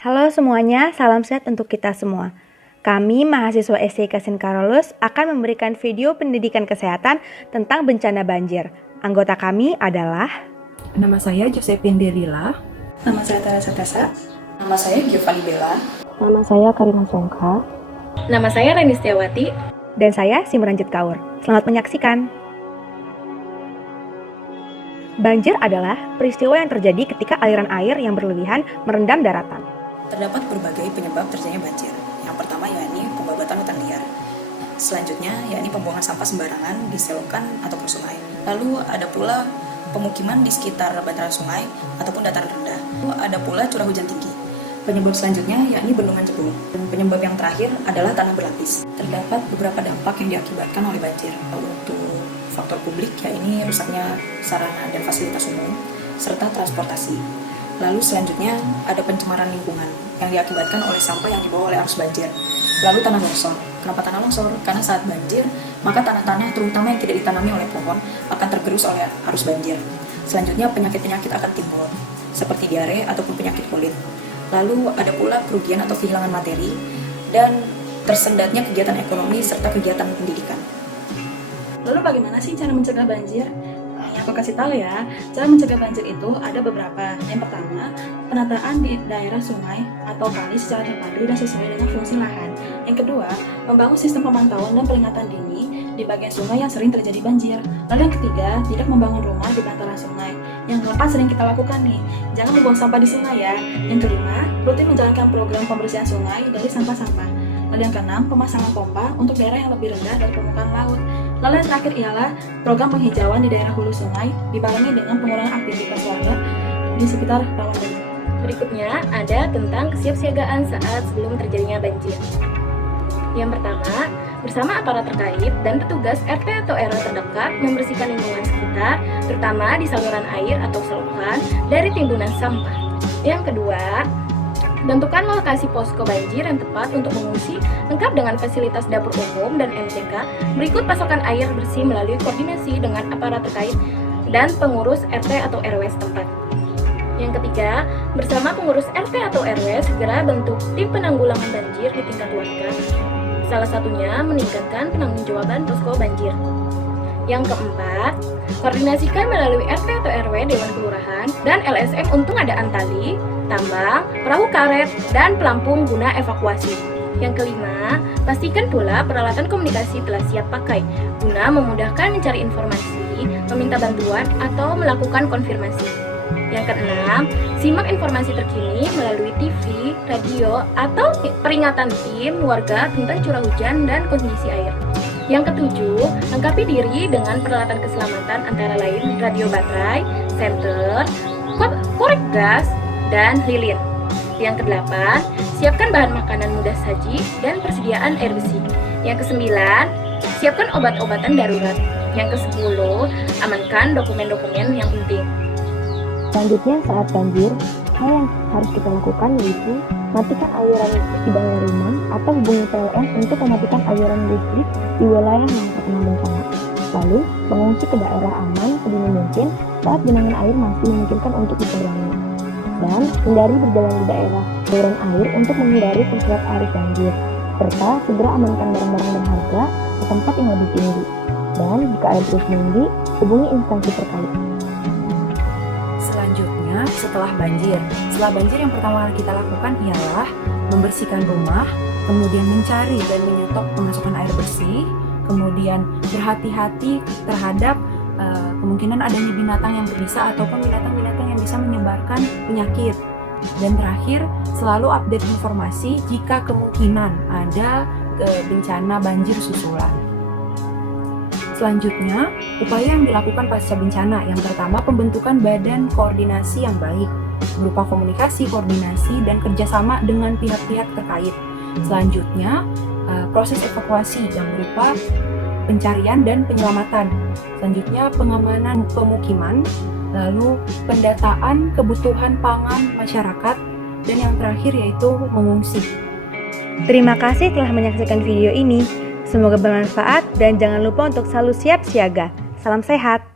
Halo semuanya, salam sehat untuk kita semua. Kami, mahasiswa STIK St. Carolus, akan memberikan video pendidikan kesehatan tentang bencana banjir. Anggota kami adalah... Nama saya Josephine Derila. Nama saya Teresa Tessa. Nama saya Giovanni Bella. Nama saya Karina Songka. Nama saya Reni Setiawati. Dan saya Simranjit Kaur. Selamat menyaksikan. Banjir adalah peristiwa yang terjadi ketika aliran air yang berlebihan merendam daratan. Terdapat berbagai penyebab terjadinya banjir. Yang pertama yakni pembabatan hutan liar. Selanjutnya yakni pembuangan sampah sembarangan di selokan ataupun sungai. Lalu ada pula pemukiman di sekitar bantaran sungai ataupun dataran rendah. Lalu ada pula curah hujan tinggi. Penyebab selanjutnya yakni bendungan jebol. Dan penyebab yang terakhir adalah tanah berlapis. Terdapat beberapa dampak yang diakibatkan oleh banjir. Untuk faktor publik yakni rusaknya sarana dan fasilitas umum serta transportasi. Lalu selanjutnya ada pencemaran lingkungan yang diakibatkan oleh sampah yang dibawa oleh arus banjir. Lalu tanah longsor. Kenapa tanah longsor? Karena saat banjir, maka tanah-tanah terutama yang tidak ditanami oleh pohon akan tergerus oleh arus banjir. Selanjutnya penyakit-penyakit akan timbul, seperti diare ataupun penyakit kulit. Lalu ada pula kerugian atau kehilangan materi dan tersendatnya kegiatan ekonomi serta kegiatan pendidikan. Lalu bagaimana sih cara mencegah banjir? Aku kasih tahu ya, cara mencegah banjir itu ada beberapa. Yang pertama, penataan di daerah sungai atau kali secara terpadu dan sesuai dengan fungsi lahan. Yang kedua, membangun sistem pemantauan dan peringatan dini di bagian sungai yang sering terjadi banjir. Lalu yang ketiga, tidak membangun rumah di bantaran sungai. Yang keempat, sering kita lakukan nih, jangan membuang sampah di sungai ya. Yang kelima, rutin menjalankan program pembersihan sungai dari sampah-sampah. Lalu yang keenam, pemasangan pompa untuk daerah yang lebih rendah dari permukaan laut. Lalu yang terakhir ialah program penghijauan di daerah hulu sungai dibarengi dengan pengurangan aktivitas warga di sekitar rawan banjir. Berikutnya ada tentang kesiapsiagaan saat sebelum terjadinya banjir. Yang pertama, bersama aparat terkait dan petugas RT atau RW terdekat membersihkan lingkungan sekitar, terutama di saluran air atau selokan dari timbunan sampah. Yang kedua, bentukan lokasi posko banjir yang tepat untuk mengungsi lengkap dengan fasilitas dapur umum dan MCK, berikut pasokan air bersih melalui koordinasi dengan aparat terkait dan pengurus RT atau RW setempat. Yang ketiga, bersama pengurus RT atau RW segera bentuk tim penanggulangan banjir di tingkat warga. Salah satunya meningkatkan penanggung-jawaban posko banjir. Yang keempat, koordinasikan melalui RT atau RW Dewan Kelurahan dan LSM untuk pengadaan tali, tambang, perahu karet, dan pelampung guna evakuasi. Yang kelima, pastikan pula peralatan komunikasi telah siap pakai guna memudahkan mencari informasi, meminta bantuan, atau melakukan konfirmasi. Yang keenam, simak informasi terkini melalui TV, radio, atau peringatan tim warga tentang curah hujan dan kondisi air. Yang ketujuh, lengkapi diri dengan peralatan keselamatan antara lain radio baterai, senter, korek gas, dan lilin. Yang kedelapan, siapkan bahan makanan mudah saji dan persediaan air bersih. Yang kesembilan, siapkan obat-obatan darurat. Yang kesepuluh, amankan dokumen-dokumen yang penting. Selanjutnya saat banjir, hal yang harus kita lakukan yaitu matikan aliran listrik di dalam rumah atau hubungi PLN untuk mematikan aliran listrik di wilayah yang terkena bencana. Lalu, mengungsi ke daerah aman sedini mungkin saat genangan air masih memungkinkan untuk dijalankan. Dan hindari berjalan di daerah saluran air untuk menghindari terseret arus banjir, serta segera amankan barang-barang berharga ke tempat yang lebih tinggi. Dan jika air terus meninggi, hubungi instansi terkait. Selanjutnya, setelah banjir yang pertama kali kita lakukan ialah membersihkan rumah, kemudian mencari dan menyetok pemasukan air bersih, kemudian berhati-hati terhadap kemungkinan adanya binatang yang berbisa ataupun binatang-binatang yang bisa menyebarkan penyakit. Dan terakhir, selalu update informasi jika kemungkinan ada bencana banjir susulan. Selanjutnya, upaya yang dilakukan pasca bencana. Yang pertama, pembentukan badan koordinasi yang baik, berupa komunikasi, koordinasi, dan kerjasama dengan pihak-pihak terkait. Selanjutnya, proses evakuasi yang berupa pencarian dan penyelamatan. Selanjutnya, pengamanan pemukiman, lalu pendataan kebutuhan pangan masyarakat, dan yang terakhir yaitu mengungsi. Terima kasih telah menyaksikan video ini. Semoga bermanfaat dan jangan lupa untuk selalu siap siaga. Salam sehat.